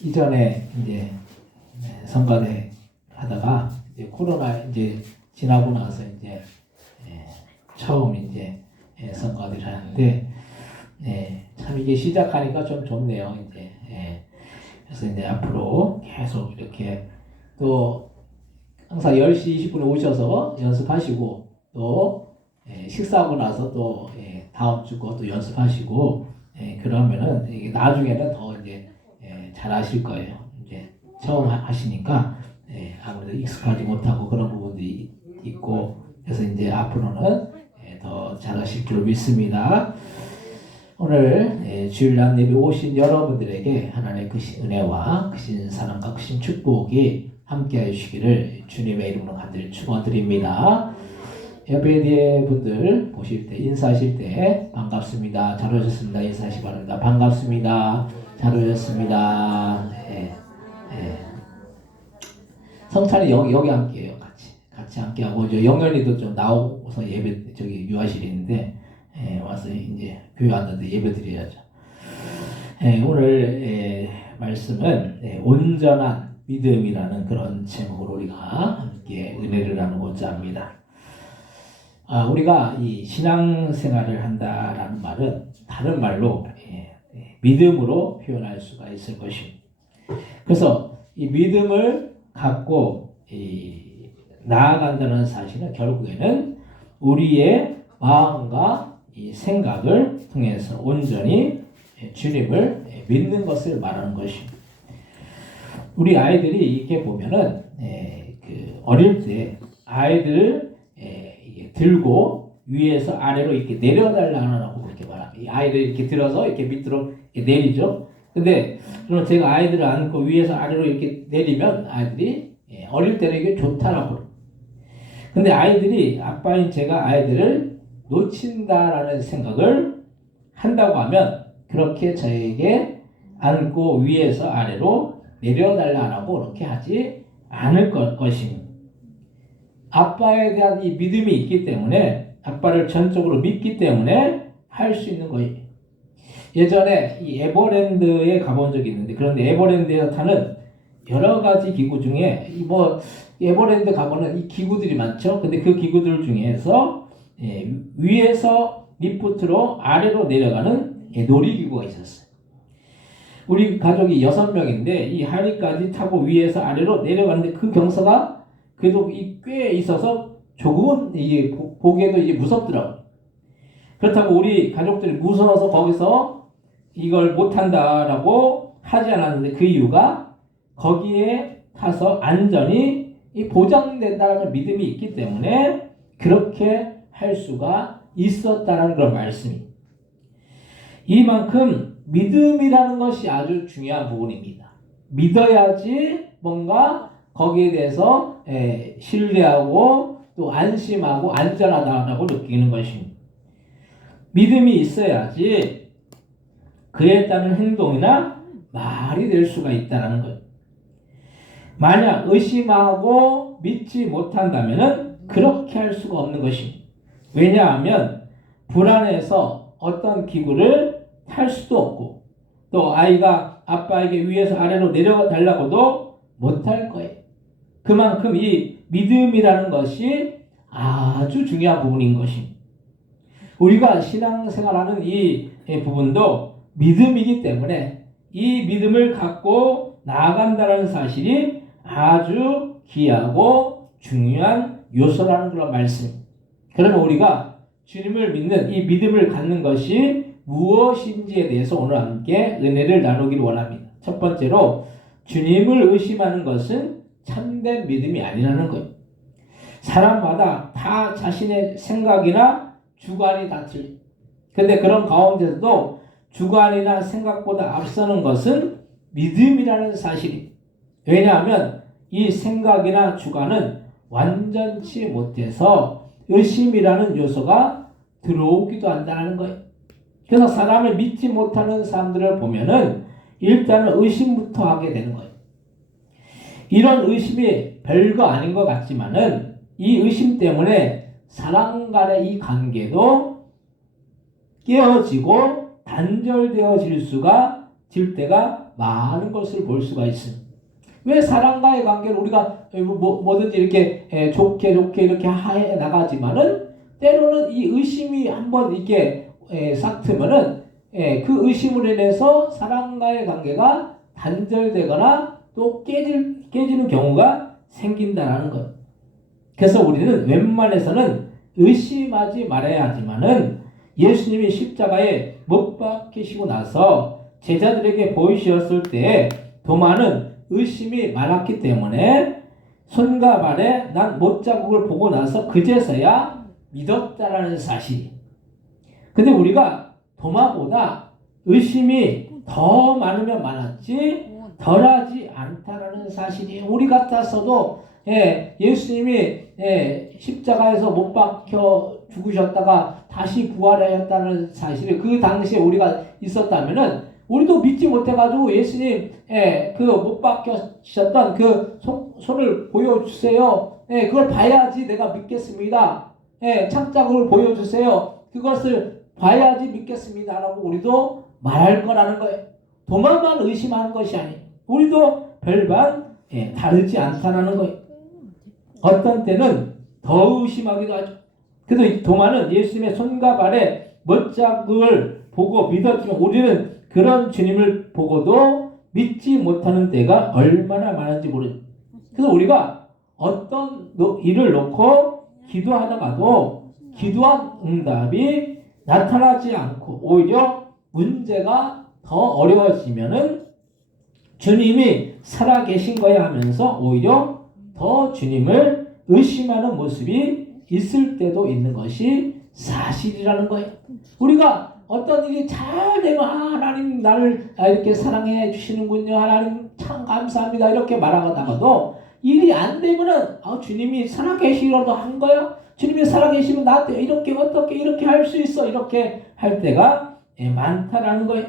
이전에 이제 성가대 하다가 이제 코로나 이제 지나고 나서 이제 처음 이제 성가대를 하는데 참 이게 시작하니까 좀 좋네요. 이제 그래서 이제 앞으로 계속 이렇게 또 항상 10시 20분에 오셔서 연습하시고 또 식사하고 나서 또 다음 주 것도 연습하시고 그러면은 이게 나중에는 더 이제 잘하실 거예요. 이제 처음 하시니까 아무래도 익숙하지 못하고 그런 부분도 있고 그래서 이제 앞으로는 더 잘하실 줄 믿습니다. 오늘 주일날 예배 오신 여러분들에게 하나님의 크신 은혜와 크신 사랑과 크신 축복이 함께해 주시기를 주님의 이름으로 간절히 축원드립니다. 예배대 분들 보실 때 인사하실 때 반갑습니다. 잘 오셨습니다. 인사하시기 바랍니다. 반갑습니다. 잘 오셨습니다. 성찬이 여기 함께해요. 같이 함께하고 영현이도 좀 나오고서 예배 저기 유아실에 있는데 와서 이제 교회 왔는데 예배 드려야죠. 오늘 말씀은 온전한 믿음이라는 그런 제목으로 우리가 함께 은혜를 나누고자 합니다. 우리가 이 신앙생활을 한다라는 말은 다른 말로 믿음으로 표현할 수가 있을 것입니다. 그래서 이 믿음을 갖고 나아간다는 사실은 결국에는 우리의 마음과 이 생각을 통해서 온전히 주님을 믿는 것을 말하는 것입니다. 우리 아이들이 이렇게 보면은 어릴 때 아이들을 들고 위에서 아래로 이렇게 내려달라고 그렇게 말합니다. 이 아이를 이렇게 들어서 이렇게 밑으로 이렇게 내리죠. 근데 그럼 제가 아이들을 안고 위에서 아래로 이렇게 내리면 아이들이 어릴 때는 이게 좋다라고. 근데 아이들이 아빠인 제가 아이들을 놓친다라는 생각을 한다고 하면 그렇게 저에게 안고 위에서 아래로 내려달라고 그렇게 하지 않을 것입니다. 아빠에 대한 이 믿음이 있기 때문에 아빠를 전적으로 믿기 때문에 할 수 있는 거예요. 예전에 이 에버랜드에 가본 적이 있는데 그런데 에버랜드에서 타는 여러 가지 기구 중에 에버랜드 가보면 이 기구들이 많죠. 근데 그 기구들 중에서 위에서 리프트로 아래로 내려가는 놀이기구가 있었어요. 우리 가족이 6명인데 이 하리까지 타고 위에서 아래로 내려가는데 그 경사가 그래도 꽤 있어서 조금은 보기에도 이제 무섭더라고요. 그렇다고 우리 가족들이 무서워서 거기서 이걸 못한다라고 하지 않았는데 그 이유가 거기에 타서 안전이 보장된다는 믿음이 있기 때문에 그렇게 할 수가 있었다는 그런 말씀입니다. 이만큼 믿음이라는 것이 아주 중요한 부분입니다. 믿어야지 뭔가 거기에 대해서 신뢰하고 또 안심하고 안전하다고 느끼는 것입니다. 믿음이 있어야지 그에 따른 행동이나 말이 될 수가 있다는 것. 만약 의심하고 믿지 못한다면 그렇게 할 수가 없는 것입니다. 왜냐하면 불안해서 어떤 기구를 탈 수도 없고 또 아이가 아빠에게 위에서 아래로 내려달라고도 못할 거예요. 그만큼 이 믿음이라는 것이 아주 중요한 부분인 것입니다. 우리가 신앙생활하는 이 부분도 믿음이기 때문에 이 믿음을 갖고 나아간다는 사실이 아주 귀하고 중요한 요소라는 그런 말씀. 그러면 우리가 주님을 믿는 이 믿음을 갖는 것이 무엇인지에 대해서 오늘 함께 은혜를 나누기를 원합니다. 첫 번째로 주님을 의심하는 것은 참된 믿음이 아니라는 거예요. 사람마다 다 자신의 생각이나 주관이 다 틀려. 근데 그런 가운데서도 주관이나 생각보다 앞서는 것은 믿음이라는 사실입니다. 왜냐하면 이 생각이나 주관은 완전치 못해서 의심이라는 요소가 들어오기도 한다는 거예요. 그래서 사람을 믿지 못하는 사람들을 보면은 일단은 의심부터 하게 되는 거예요. 이런 의심이 별거 아닌 것 같지만은 이 의심 때문에 사람 간의 이 관계도 깨어지고 단절되어질 수가 때가 많은 것을 볼 수가 있습니다. 왜 사람과의 관계를 우리가 뭐든지 이렇게 좋게 이렇게 해 나가지만은 때로는 이 의심이 한번 이렇게 싹 트면은 그 의심으로 인해서 사람과의 관계가 단절되거나 또 깨지는 경우가 생긴다라는 것. 그래서 우리는 웬만해서는 의심하지 말아야 하지만은 예수님이 십자가에 못 박히시고 나서 제자들에게 보이셨을 때 도마는 의심이 많았기 때문에 손과 발에 난 못자국을 보고 나서 그제서야 믿었다라는 사실. 근데 우리가 도마보다 의심이 더 많으면 많았지 덜하지 않다라는 사실이 우리 같았어도 예수님이 십자가에서 못 박혀 죽으셨다가 다시 부활하셨다는 사실을 그 당시에 우리가 있었다면은 우리도 믿지 못해가지고 예수님 그 못 박혀셨던 그 손을 보여주세요. 그걸 봐야지 내가 믿겠습니다. 창자국을 보여주세요. 그것을 봐야지 믿겠습니다라고 우리도 말할 거라는 거예요. 도마만 의심하는 것이 아니에요. 우리도 별반 다르지 않다라는 거예요. 어떤 때는 더 의심하기도 하죠. 그래서 도마는 예수님의 손과 발에 못자국을 보고 믿었지만 우리는 그런 주님을 보고도 믿지 못하는 때가 얼마나 많은지 모르죠. 그래서 우리가 어떤 일을 놓고 기도하다가도 기도한 응답이 나타나지 않고 오히려 문제가 더 어려워지면은 주님이 살아계신 거야 하면서 오히려 더 주님을 의심하는 모습이 있을 때도 있는 것이 사실이라는 거예요. 우리가 어떤 일이 잘 되면 하나님 나를 이렇게 사랑해 주시는군요. 하나님 참 감사합니다. 이렇게 말하다가도 일이 안 되면은 주님이 살아계시려도 한 거야. 주님이 살아계시면 나한테 이렇게 어떻게 이렇게 할 수 있어. 이렇게 할 때가 많다라는 거예요.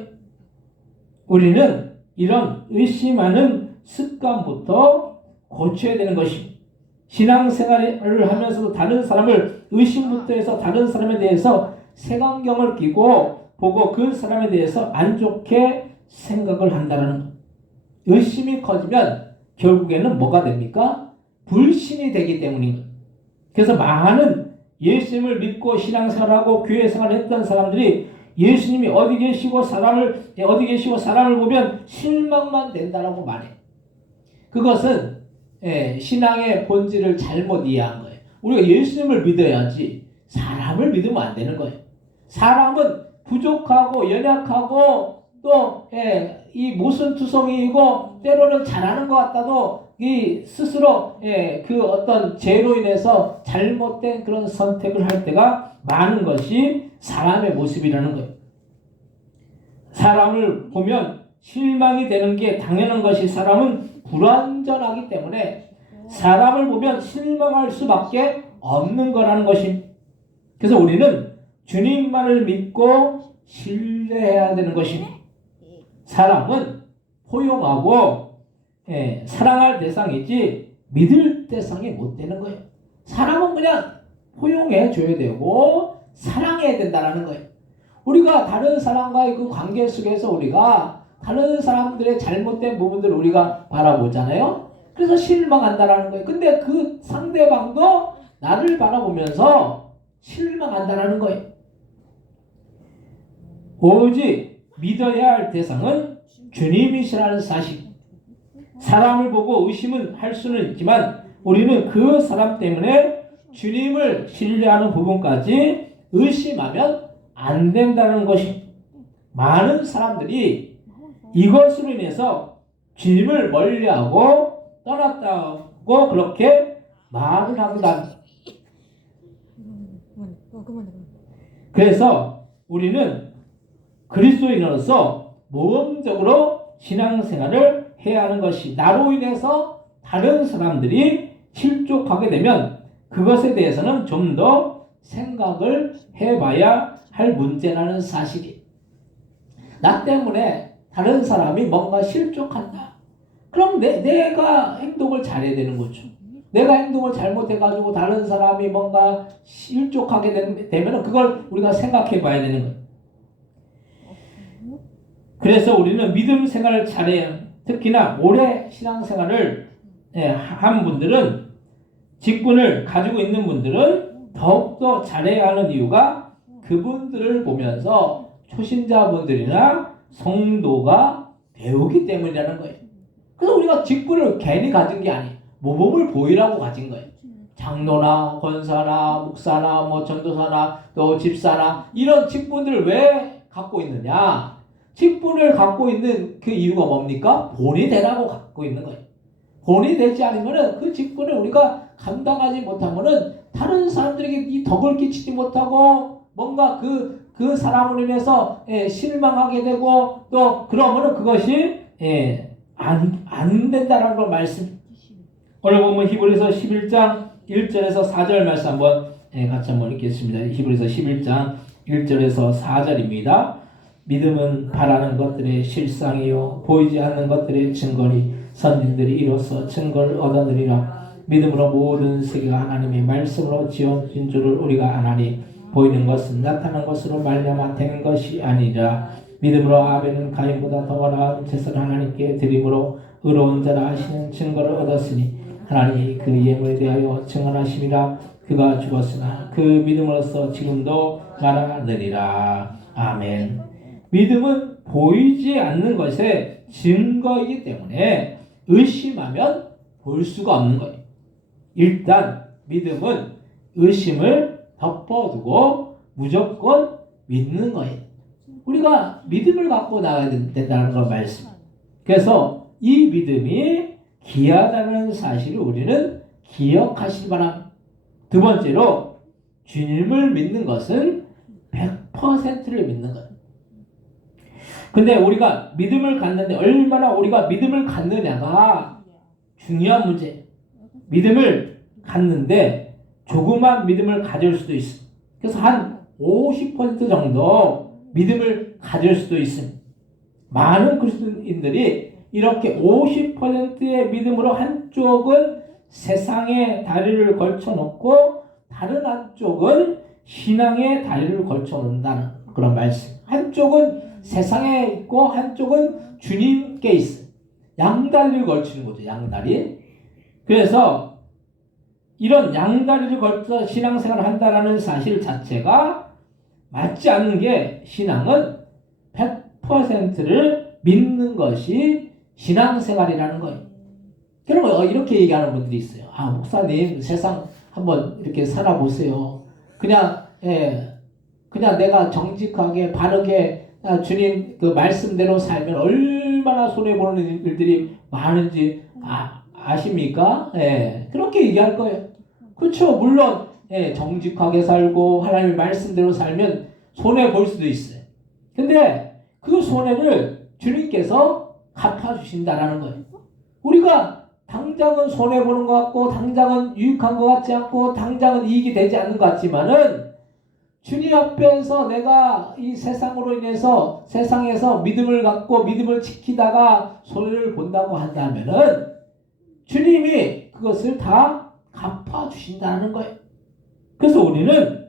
우리는 이런 의심하는 습관부터 고쳐야 되는 것입니다. 신앙생활을 하면서도 다른 사람을 의심부터 해서 다른 사람에 대해서 색안경을 끼고 보고 그 사람에 대해서 안 좋게 생각을 한다는 것. 의심이 커지면 결국에는 뭐가 됩니까? 불신이 되기 때문인 거예요. 그래서 많은 예수님을 믿고 신앙생활하고 교회생활을 했던 사람들이 예수님이 어디 계시고 사람을 보면 실망만 된다라고 말해요. 그것은 신앙의 본질을 잘못 이해한 거예요. 우리가 예수님을 믿어야지 사람을 믿으면 안 되는 거예요. 사람은 부족하고 연약하고 또 이 모순투성이이고 때로는 잘하는 것 같아도 이 스스로 그 어떤 죄로 인해서 잘못된 그런 선택을 할 때가 많은 것이 사람의 모습이라는 거예요. 사람을 보면 실망이 되는 게 당연한 것이 사람은 불완전하기 때문에 사람을 보면 실망할 수밖에 없는 거라는 것입니다. 그래서 우리는 주님만을 믿고 신뢰해야 되는 것입니다. 사람은 포용하고 사랑할 대상이지 믿을 대상이 못 되는 거예요. 사람은 그냥 포용해 줘야 되고 사랑해야 된다는 거예요. 우리가 다른 사람과의 그 관계 속에서 우리가 다른 사람들의 잘못된 부분들을 우리가 바라보잖아요. 그래서 실망한다라는 거예요. 근데 그 상대방도 나를 바라보면서 실망한다라는 거예요. 오직 믿어야 할 대상은 주님이시라는 사실. 사람을 보고 의심은 할 수는 있지만 우리는 그 사람 때문에 주님을 신뢰하는 부분까지 의심하면 안 된다는 것이 많은 사람들이 이것으로 인해서 주님을 멀리하고 떠났다고 그렇게 말을 하기도 합니다. 그래서 우리는 그리스도인으로서 모험적으로 신앙생활을 해야 하는 것이 나로 인해서 다른 사람들이 실족하게 되면 그것에 대해서는 좀 더 생각을 해봐야 할 문제라는 사실이. 나 때문에 다른 사람이 뭔가 실족한다. 그럼 내가 행동을 잘해야 되는 거죠. 내가 행동을 잘못해가지고 다른 사람이 뭔가 실족하게 되면 그걸 우리가 생각해 봐야 되는 거예요. 그래서 우리는 믿음 생활을 잘해야 합니다. 특히나 오래 신앙생활을 한 분들은, 직분을 가지고 있는 분들은 더욱더 잘해야 하는 이유가 그분들을 보면서 초신자분들이나 성도가 배우기 때문이라는 거예요. 그래서 우리가 직분을 괜히 가진 게 아니에요. 모범을 보이라고 가진 거예요. 장로나 권사나 목사나 뭐 전도사나 또 집사나 이런 직분들을 왜 갖고 있느냐? 직분을 갖고 있는 그 이유가 뭡니까? 본이 되라고 갖고 있는 거예요. 본이 되지 않으면은 그 직분을 우리가 감당하지 못하면은 다른 사람들에게 이 덕을 끼치지 못하고 뭔가 그 사람으로 인해서 실망하게 되고 또 그러면은 그것이 안 된다라는 걸 말씀. 오늘 보면 히브리서 11장 1절에서 4절 말씀 한번 같이 한번 읽겠습니다. 히브리서 11장 1절에서 4절입니다. 믿음은 바라는 것들의 실상이요 보이지 않는 것들의 증거니 선진들이 이로써 증거를 얻어들이라. 믿음으로 모든 세계가 하나님의 말씀으로 지어진 줄을 우리가 아나니 보이는 것은 나타난 것으로 말미암아 되는 것이 아니라 믿음으로 아벨은 가인보다 더 나은 제사를 하나님께 드림으로 의로운 자라 하시는 증거를 얻었으니 하나님이 그 예물에 대하여 증언하심이라. 그가 죽었으나 그 믿음으로써 지금도 말하느니라. 아멘. 믿음은 보이지 않는 것의 증거이기 때문에 의심하면 볼 수가 없는 거예요. 일단 믿음은 의심을 덮어두고 무조건 믿는 거예요. 우리가 믿음을 갖고 나가야 된다는 걸 말씀. 그래서 이 믿음이 귀하다는 사실을 우리는 기억하시기 바랍니다. 두 번째로 주님을 믿는 것은 100%를 믿는 거예요. 근데 우리가 믿음을 갖는데 얼마나 우리가 믿음을 갖느냐가 중요한 문제. 믿음을 갖는데 조그만 믿음을 가질 수도 있습니다. 그래서 한 50% 정도 믿음을 가질 수도 있습니다. 많은 그리스도인들이 이렇게 50%의 믿음으로 한쪽은 세상에 다리를 걸쳐놓고 다른 한쪽은 신앙에 다리를 걸쳐놓는다는 그런 말씀. 한쪽은 세상에 있고 한쪽은 주님께 있어요. 양다리를 걸치는 거죠. 양다리. 그래서 이런 양다리를 걸쳐 신앙생활을 한다는 사실 자체가 맞지 않는 게, 신앙은 100%를 믿는 것이 신앙생활이라는 거예요. 그러면 이렇게 얘기하는 분들이 있어요. 아, 목사님 세상 한번 이렇게 살아보세요. 그냥 내가 정직하게 바르게 주님 그 말씀대로 살면 얼마나 손해보는 일들이 많은지 아십니까? 그렇게 얘기할 거예요. 그렇죠. 물론 정직하게 살고 하나님의 말씀대로 살면 손해볼 수도 있어요. 근데 그 손해를 주님께서 갚아주신다라는 거예요. 우리가 당장은 손해보는 것 같고 당장은 유익한 것 같지 않고 당장은 이익이 되지 않는 것 같지만은 주님 앞에서 내가 이 세상으로 인해서 세상에서 믿음을 갖고 믿음을 지키다가 손해를 본다고 한다면은 주님이 그것을 다 갚아주신다는 거예요. 그래서 우리는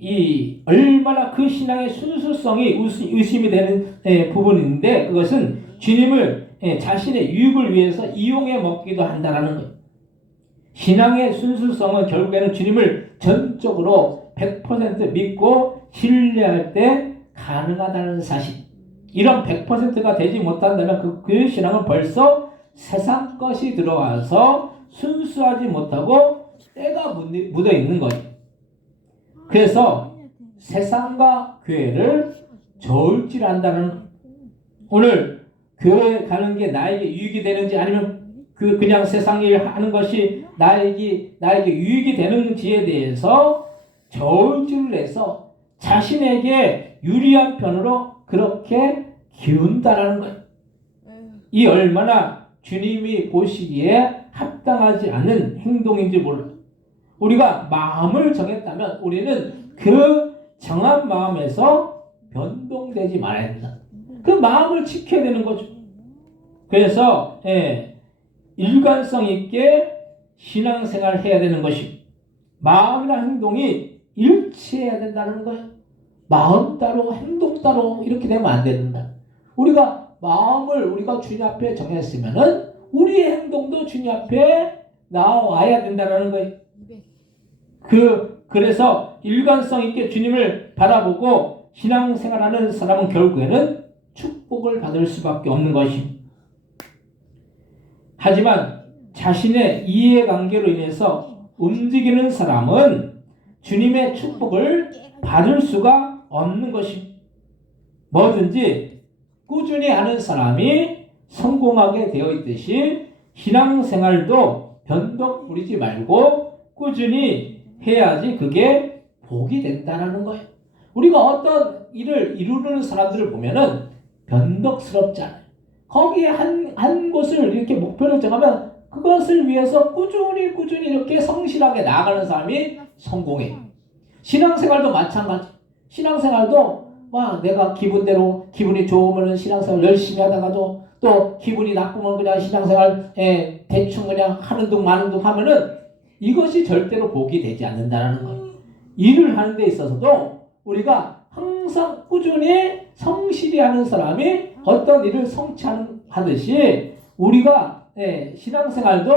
이 얼마나 그 신앙의 순수성이 의심이 되는 부분인데, 그것은 주님을 자신의 유익을 위해서 이용해 먹기도 한다는 거예요. 신앙의 순수성은 결국에는 주님을 전적으로 100% 믿고 신뢰할 때 가능하다는 사실. 이런 100%가 되지 못한다면 그 신앙은 벌써 세상 것이 들어와서 순수하지 못하고 때가 묻어 있는 거예요. 그래서 세상과 교회를 저울질한다는, 오늘 교회 가는 게 나에게 유익이 되는지 아니면 그냥 세상 일 하는 것이 나에게 유익이 되는지에 대해서 저울질을 해서 자신에게 유리한 편으로 그렇게 기운다라는 거예요. 이 얼마나 주님이 보시기에 합당하지 않은 행동인지 몰라요. 우리가 마음을 정했다면 우리는 그 정한 마음에서 변동되지 말아야 된다. 그 마음을 지켜야 되는 거죠. 그래서 일관성 있게 신앙생활을 해야 되는 것이, 마음이나 행동이 일치해야 된다는 거예요. 마음 따로 행동 따로 이렇게 되면 안 된다. 우리가 마음을 우리가 주님 앞에 정했으면은 우리의 행동도 주님 앞에 나와야 된다는 거예요. 그래서 일관성 있게 주님을 바라보고 신앙생활하는 사람은 결국에는 축복을 받을 수밖에 없는 것입니다. 하지만 자신의 이해관계로 인해서 움직이는 사람은 주님의 축복을 받을 수가 없는 것입니다. 뭐든지 꾸준히 하는 사람이 성공하게 되어 있듯이 신앙생활도 변덕 부리지 말고 꾸준히 해야지 그게 복이 된다는 거예요. 우리가 어떤 일을 이루는 사람들을 보면은 변덕스럽잖아요. 거기에 한 곳을 이렇게 목표를 정하면 그것을 위해서 꾸준히 이렇게 성실하게 나아가는 사람이 성공해요. 신앙생활도 마찬가지. 신앙생활도 내가 기분대로 기분이 좋으면 신앙생활 열심히 하다가도 또 기분이 나쁘면 그냥 신앙생활 대충 그냥 하는 둥 마는 둥 하면은 이것이 절대로 복이 되지 않는다는 거예요. 일을 하는 데 있어서도 우리가 항상 꾸준히 성실히 하는 사람이 어떤 일을 성취하듯이 우리가 신앙생활도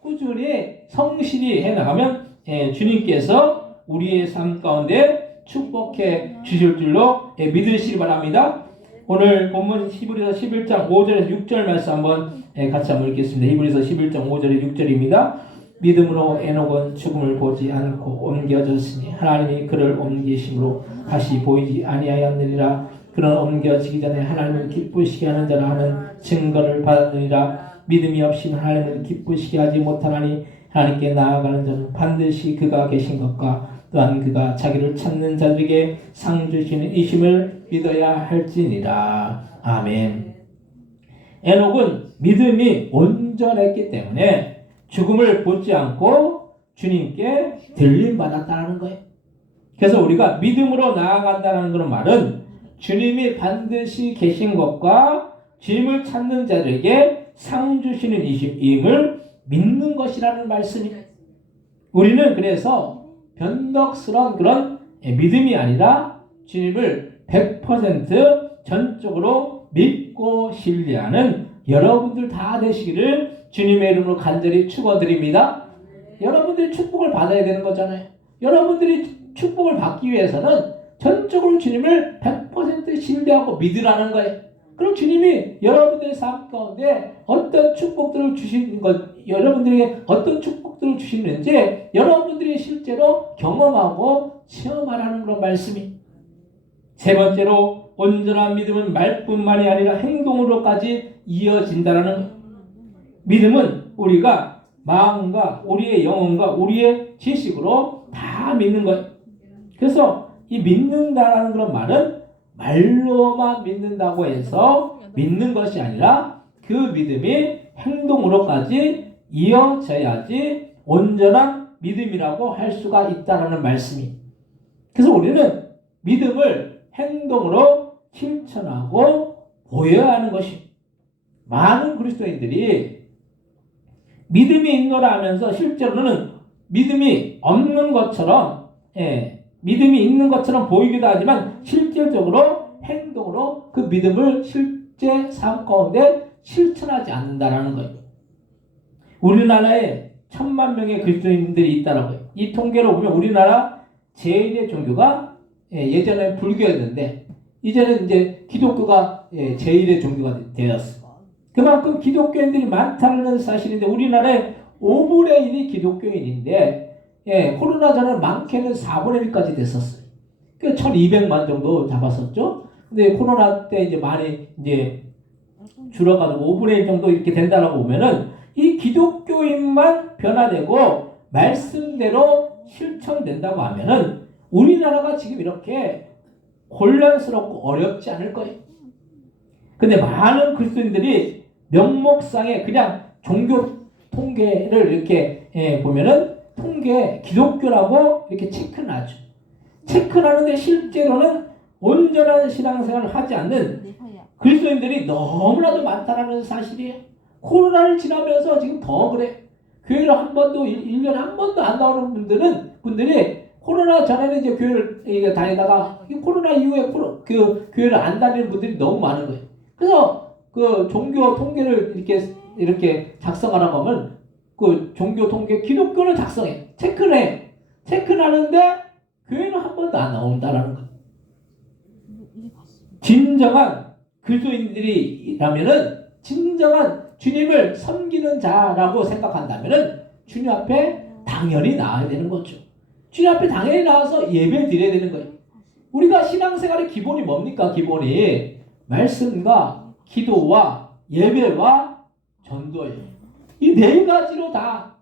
꾸준히 성실히 해나가면 주님께서 우리의 삶 가운데 축복해 주실 줄로 믿으시기 바랍니다. 오늘 본문 히브리서 11장 5절에서 6절 말씀 한번 같이 한번 읽겠습니다. 히브리서 11장 5절에 6절입니다. 믿음으로 에녹은 죽음을 보지 않고 옮겨졌으니 하나님이 그를 옮기심으로 다시 보이지 아니하였느니라. 그는 옮겨지기 전에 하나님을 기쁘시게 하는 자라 하는 증거를 받았느니라. 믿음이 없이는 하나님을 기쁘시게 하지 못하나니 하나님께 나아가는 자는 반드시 그가 계신 것과 또한 그가 자기를 찾는 자들에게 상 주시는 이심을 믿어야 할지니라. 아멘. 에녹은 믿음이 온전했기 때문에 죽음을 보지 않고 주님께 들림받았다는 거예요. 그래서 우리가 믿음으로 나아간다는 그런 말은 주님이 반드시 계신 것과 주님을 찾는 자들에게 상 주시는 임을 믿는 것이라는 말씀이에요. 우리는 그래서 변덕스러운 그런 믿음이 아니라 주님을 100% 전적으로 믿고 신뢰하는 여러분들 다 되시기를 주님의 이름으로 간절히 축원드립니다. 여러분들이 축복을 받아야 되는 거잖아요. 여러분들이 축복을 받기 위해서는 전적으로 주님을 100% 신뢰하고 믿으라는 거예요. 그럼 주님이 여러분들의 삶 가운데 어떤 축복들을 주시는 것, 여러분들에게 어떤 축복들을 주시는지 여러분들이 실제로 경험하고 체험하라는 그런 말씀이. 세 번째로 온전한 믿음은 말뿐만이 아니라 행동으로까지 이어진다는 거예요. 믿음은 우리가 마음과 우리의 영혼과 우리의 지식으로 다 믿는 거예요. 그래서 이 믿는다라는 그런 말은 말로만 믿는다고 해서 믿는 것이 아니라 그 믿음이 행동으로까지 이어져야지 온전한 믿음이라고 할 수가 있다는 말씀이. 그래서 우리는 믿음을 행동으로 실천하고 보여야 하는 것이. 많은 그리스도인들이 믿음이 있노라 하면서 실제로는 믿음이 없는 것처럼 믿음이 있는 것처럼 보이기도 하지만 실질적으로 행동으로 그 믿음을 실제 삶 가운데 실천하지 않는다는 거예요. 우리나라에 1000만 명의 그리스도인들이 있다라고 해요. 이 통계로 보면 우리나라 제1의 종교가 예전에 불교였는데 이제는 이제 기독교가 제1의 종교가 되었어. 그만큼 기독교인들이 많다는 사실인데 우리나라에 5분의 1이 기독교인인데 코로나 전에 많게는 4분의 1까지 됐었어요. 그 1200만 정도 잡았었죠. 근데 코로나 때 이제 많이 이제 줄어가지고 5분의 1 정도 이렇게 된다라고 보면은 이 기독교인만 변화되고 말씀대로 실천된다고 하면은 우리나라가 지금 이렇게 혼란스럽고 어렵지 않을 거예요. 근데 많은 그리스도인들이 명목상에 그냥 종교 통계를 이렇게 보면은 통계 기독교라고 이렇게 체크는 하죠. 체크는 하는데 실제로는 온전한 신앙생활을 하지 않는 그리스도인들이 너무나도 많다는 사실이에요. 코로나를 지나면서 지금 더 그래. 교회를 한 번도 1년에 한 번도 안 나오는 분들이 코로나 전에는 이제 교회를 이게 다니다가 이 코로나 이후에 그 교회를 안 다니는 분들이 너무 많은 거예요. 그래서 그 종교 통계를 이렇게 작성하라고 하면 그 종교 통계 기독교는 작성해. 체크를 해. 체크를 하는데 교회는 한 번도 안 나온다라는 거예요. 진정한 그리스도인들이라면은 진정한 주님을 섬기는 자라고 생각한다면은 주님 앞에 당연히 나와야 되는 거죠. 주님 앞에 당연히 나와서 예배 드려야 되는 거예요. 우리가 신앙생활의 기본이 뭡니까? 기본이 말씀과 기도와 예배와 전도예요. 이 네 가지로 다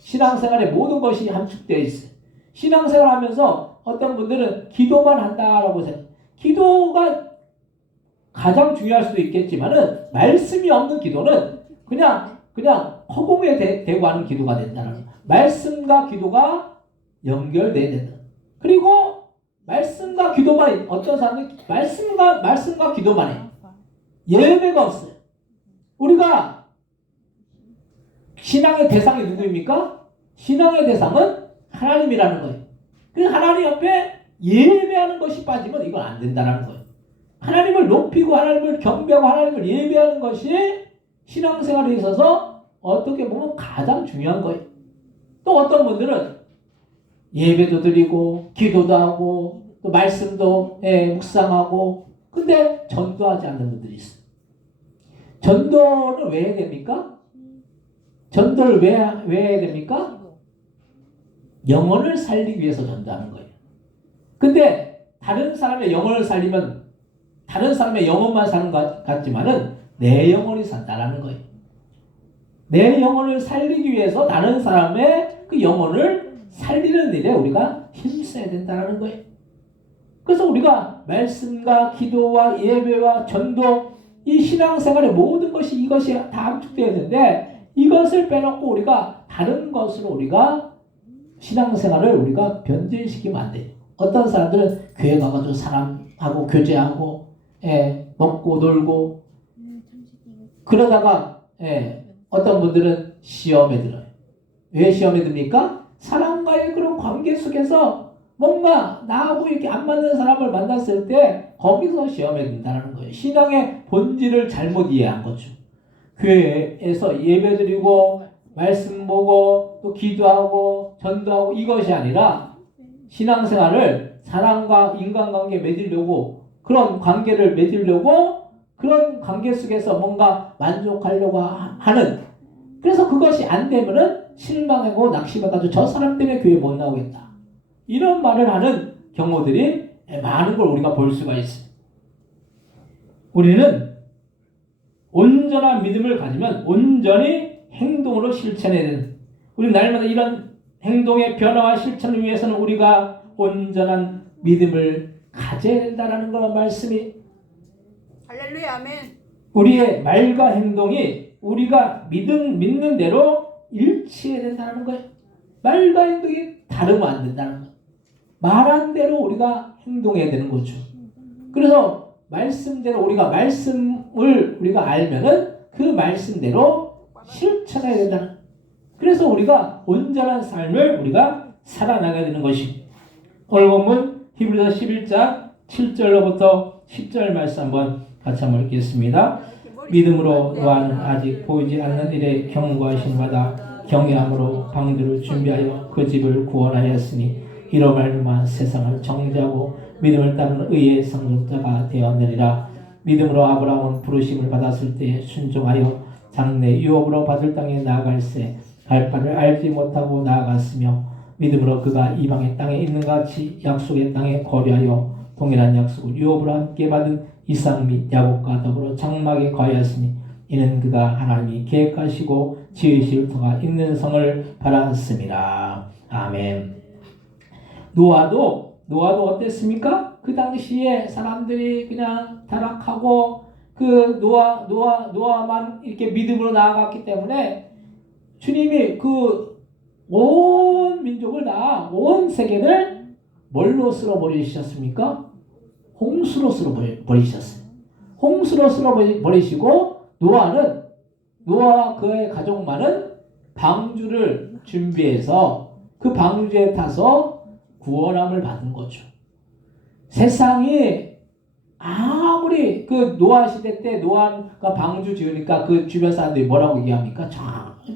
신앙생활의 모든 것이 함축되어 있어요. 신앙생활하면서 어떤 분들은 기도만 한다라고 생각해요. 기도가 가장 중요할 수도 있겠지만은 말씀이 없는 기도는 그냥 허공에 대고 하는 기도가 된다는 거예요. 말씀과 기도가 연결돼야 된다. 그리고 말씀과 기도만 어떤 사람은 말씀과 기도만 해. 예배가 없어요. 우리가 신앙의 대상이 누구입니까? 신앙의 대상은 하나님이라는 거예요. 그 하나님 옆에 예배하는 것이 빠지면 이건 안 된다는 거예요. 하나님을 높이고 하나님을 경배하고 하나님을 예배하는 것이 신앙생활에 있어서 어떻게 보면 가장 중요한 거예요. 또 어떤 분들은 예배도 드리고 기도도 하고 또 말씀도 묵상하고 근데 전도하지 않는 분들이 있어요. 전도를 왜 해야 됩니까? 전도를 왜 해야 됩니까? 영혼을 살리기 위해서 전도하는 거예요. 근데 다른 사람의 영혼을 살리면 다른 사람의 영혼만 사는 것 같지만은 내 영혼이 산다라는 거예요. 내 영혼을 살리기 위해서 다른 사람의 그 영혼을 살리는 일에 우리가 힘써야 된다는 거예요. 그래서 우리가 말씀과 기도와 예배와 전도 이 신앙생활의 모든 것이 이것이 다 함축되어야 되는데 이것을 빼놓고 우리가 다른 것으로 우리가 신앙생활을 우리가 변질시키면 안 돼요. 어떤 사람들은 교회 가가지고 사람하고 교제하고 먹고 놀고 그러다가 어떤 분들은 시험에 들어요. 왜 시험에 듭니까? 사람과의 그런 관계 속에서 뭔가 나하고 이렇게 안 맞는 사람을 만났을 때 거기서 시험에 든다는 거예요. 신앙의 본질을 잘못 이해한 거죠. 교회에서 예배드리고 말씀 보고 또 기도하고 전도하고 이것이 아니라 신앙생활을 사람과 인간관계 맺으려고 그런 관계를 맺으려고 그런 관계 속에서 뭔가 만족하려고 하는 그래서 그것이 안 되면은 실망하고 낙심해가지고 저 사람 때문에 교회 못 나오겠다. 이런 말을 하는 경우들이 많은 걸 우리가 볼 수가 있어요. 우리는 온전한 믿음을 가지면 온전히 행동으로 실천해야 되는 우리 날마다 이런 행동의 변화와 실천을 위해서는 우리가 온전한 믿음을 가져야 된다는 그런 말씀이 할렐루야 아멘. 우리의 말과 행동이 우리가 믿는 대로 일치해야 된다는 거예요. 말과 행동이 다르면 안 된다는 거예요. 말한 대로 우리가 행동해야 되는 거죠. 그래서 말씀대로 우리가 말씀을 우리가 알면은 그 말씀대로 실천해야 된다는 거예요. 그래서 우리가 온전한 삶을 우리가 살아나가야 되는 것이 오늘 본문 히브리서 11장 7절로부터 10절 말씀 한번 같이 한번 읽겠습니다. 믿음으로 노아는 아직 보이지 않는 일에 경고하신 바다 경외함으로 방주를 준비하여 그 집을 구원하였으니 이로 말미암아 세상을 정죄하고 믿음을 따르는 의의 성공자가 되었느니라. 믿음으로 아브라함은 부르심을 받았을 때 순종하여 장래 유업으로 받을 땅에 나아갈새 갈 바를 알지 못하고 나아갔으며 믿음으로 그가 이방의 땅에 있는 같이 약속의 땅에 거류하여 동일한 약속을 유업으로 함께 받은 이삭 및 야곱과 더불어 장막에 거하였으니 이는 그가 하나님이 계획하시고 지으실 터가 있는 성을 바랐습니다. 아멘. 노아도 어땠습니까? 그 당시에 사람들이 그냥 타락하고 그 노아만 이렇게 믿음으로 나아갔기 때문에 주님이 그 온 민족을 다 온 세계를 뭘로 쓸어버리셨습니까? 홍수로 쓸어버리셨어요. 홍수로 쓸어버리시고 노아와 그의 가족만은 방주를 준비해서 그 방주에 타서 구원함을 받은 거죠. 세상이 아무리 그 노아 시대 때 노아가 방주 지으니까 그 주변 사람들이 뭐라고 얘기합니까?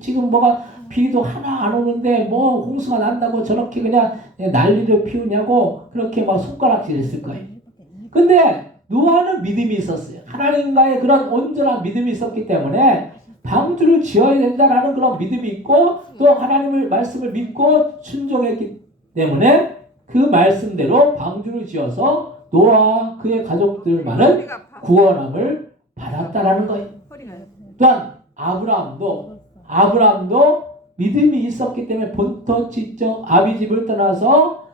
지금 뭐가 비도 하나 안 오는데 뭐 홍수가 난다고 저렇게 그냥 난리를 피우냐고 그렇게 막 손가락질 했을 거예요. 근데 노아는 믿음이 있었어요. 하나님과의 그런 온전한 믿음이 있었기 때문에 방주를 지어야 된다라는 그런 믿음이 있고 또 하나님의 말씀을 믿고 순종했기 때문에 그 말씀대로 방주를 지어서 노아와 그의 가족들만은 구원함을 받았다라는 거예요. 또한 아브라함도 믿음이 있었기 때문에 본토 지적 아비집을 떠나서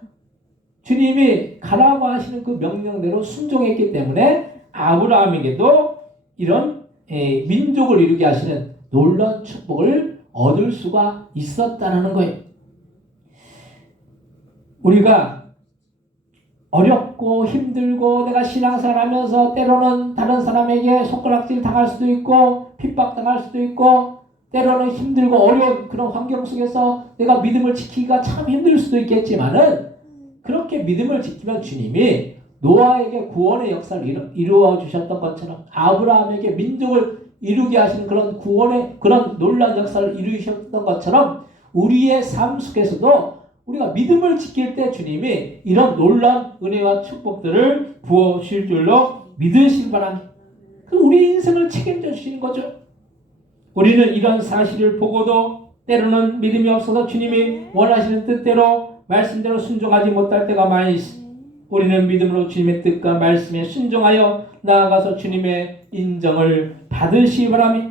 주님이 가라고 하시는 그 명령대로 순종했기 때문에 아브라함에게도 이런 민족을 이루게 하시는 놀라운 축복을 얻을 수가 있었다는 거예요. 우리가 어렵고 힘들고 내가 신앙생활하면서 때로는 다른 사람에게 손가락질 당할 수도 있고 핍박 당할 수도 있고 때로는 힘들고 어려운 그런 환경 속에서 내가 믿음을 지키기가 참 힘들 수도 있겠지만은 그렇게 믿음을 지키면 주님이 노아에게 구원의 역사를 이루어 주셨던 것처럼 아브라함에게 민족을 이루게 하시는 그런 구원의 그런 놀라운 역사를 이루셨던 것처럼 우리의 삶 속에서도 우리가 믿음을 지킬 때 주님이 이런 놀라운 은혜와 축복들을 부어주실 줄로 믿으시기 바랍니다. 우리 인생을 책임져 주시는 거죠. 우리는 이런 사실을 보고도 때로는 믿음이 없어서 주님이 원하시는 뜻대로 말씀대로 순종하지 못할 때가 많이 있습니다. 우리는 믿음으로 주님의 뜻과 말씀에 순종하여 나아가서 주님의 인정을 받으시기 바랍니다.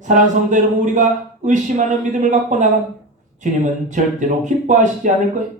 사랑하는 성도 여러분, 우리가 의심하는 믿음을 갖고 나갑니다. 주님은 절대로 기뻐하시지 않을 거예요.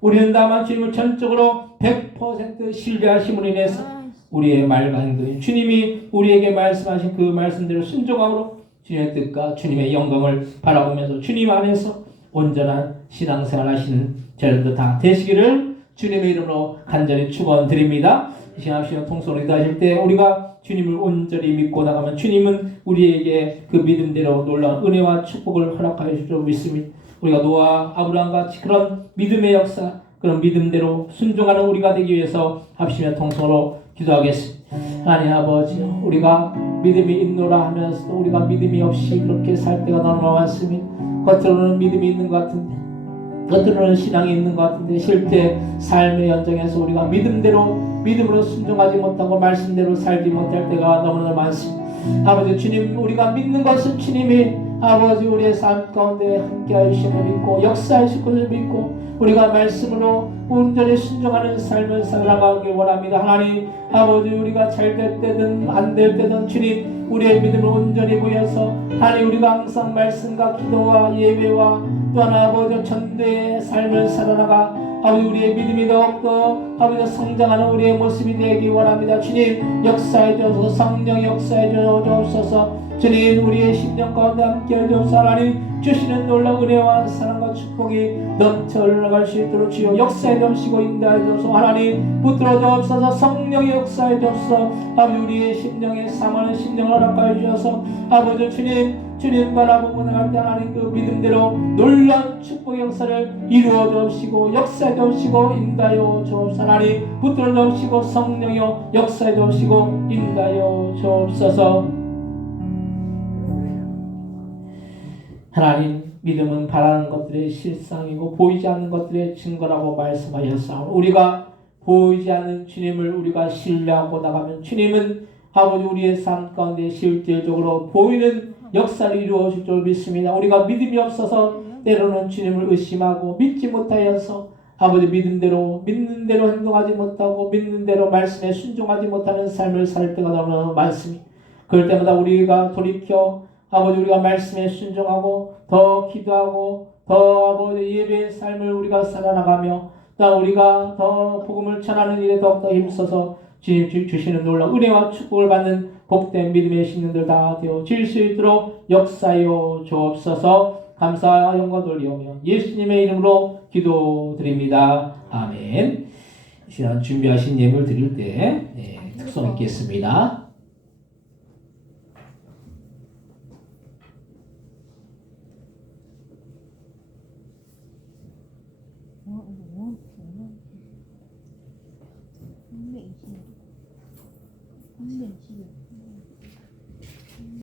우리는 다만 주님을 전적으로 100% 신뢰하심으로 인해서 우리의 말과 행동이 주님이 우리에게 말씀하신 그 말씀대로 순종함으로 주님의 뜻과 주님의 영광을 바라보면서 주님 안에서 온전한 신앙생활 하시는 저희들도 다 되시기를 주님의 이름으로 간절히 축원드립니다. 이 시간 통성으로 기도하실 때 우리가 주님을 온전히 믿고 나가면 주님은 우리에게 그 믿음대로 놀라운 은혜와 축복을 허락하여 주실 줄 믿습니다. 우리가 노아, 아브라함 같이 그런 믿음의 역사, 그런 믿음대로 순종하는 우리가 되기 위해서 합심의 통성으로 기도하겠습니다. 하나님 아버지, 우리가 믿음이 있노라 하면서도 우리가 믿음이 없이 그렇게 살 때가 너무 많습니다. 겉으로는 믿음이 있는 것 같은데, 겉으로는 신앙이 있는 것 같은데 실제 삶의 현장에서 우리가 믿음으로 순종하지 못하고 말씀대로 살지 못할 때가 너무나 많습니다. 아버지 주님, 우리가 믿는 것은 주님이 아버지 우리의 삶 가운데 함께 하심을 믿고 역사하실 것을 믿고 우리가 말씀으로 온전히 순종하는 삶을 살아가길 원합니다. 하나님 아버지, 우리가 잘 될 때든 안 될 때든 주님 우리의 믿음을 온전히 보여서 하나님 우리가 항상 말씀과 기도와 예배와 또한 아버지 전도의 삶을 살아나가 아버지 우리의 믿음이 더욱더 아버지 성장하는 우리의 모습이 되기 원합니다. 주님 역사해 주셔서 성령 역사해 주옵소서. 주님 우리의 심령 가운데 함께 해주옵소서. 하나님 주시는 놀라운 은혜와 사랑과 축복이 넘쳐 흘러갈 수 있도록 주여 역사해 주옵시고 인도해 주옵소서. 하나님 붙들어 주옵소서. 성령의 역사해 주옵소서. 아버지 우리의 심령에 상하는 심령을 허락하여 주셔서 아버지 주님 바라보고 나갈 때 하나님 그 믿음대로 놀라운 축복의 역사를 이루어 주옵시고 역사해 주옵시고 인도하여 주옵소서. 하나님 붙들어 주옵시고 성령여 역사해 주옵시고 인도하여 주옵소서. 하나님 믿음은 바라는 것들의 실상이고 보이지 않는 것들의 증거라고 말씀하셨사오니 우리가 보이지 않는 주님을 우리가 신뢰하고 나가면 주님은 아버지 우리의 삶 가운데 실질적으로 보이는 역사를 이루어 줄 줄 믿습니다. 우리가 믿음이 없어서 때로는 주님을 의심하고 믿지 못하여서 아버지 믿는 대로 행동하지 못하고 믿는 대로 말씀에 순종하지 못하는 삶을 살 때가 너무 많습니다. 그럴 때마다 우리가 돌이켜 아버지 우리가 말씀에 순종하고 더 기도하고 더 아버지 예배의 삶을 우리가 살아나가며 또 우리가 더 복음을 전하는 일에 더욱더 힘써서 주님 주시는 놀라운 은혜와 축복을 받는 복된 믿음의 신령들 다 되어질 수 있도록 역사하여 주옵소서. 감사와 영광 돌리오며 예수님의 이름으로 기도드립니다. 아멘. 이 시간 준비하신 예물 드릴 때 특성 있겠습니다.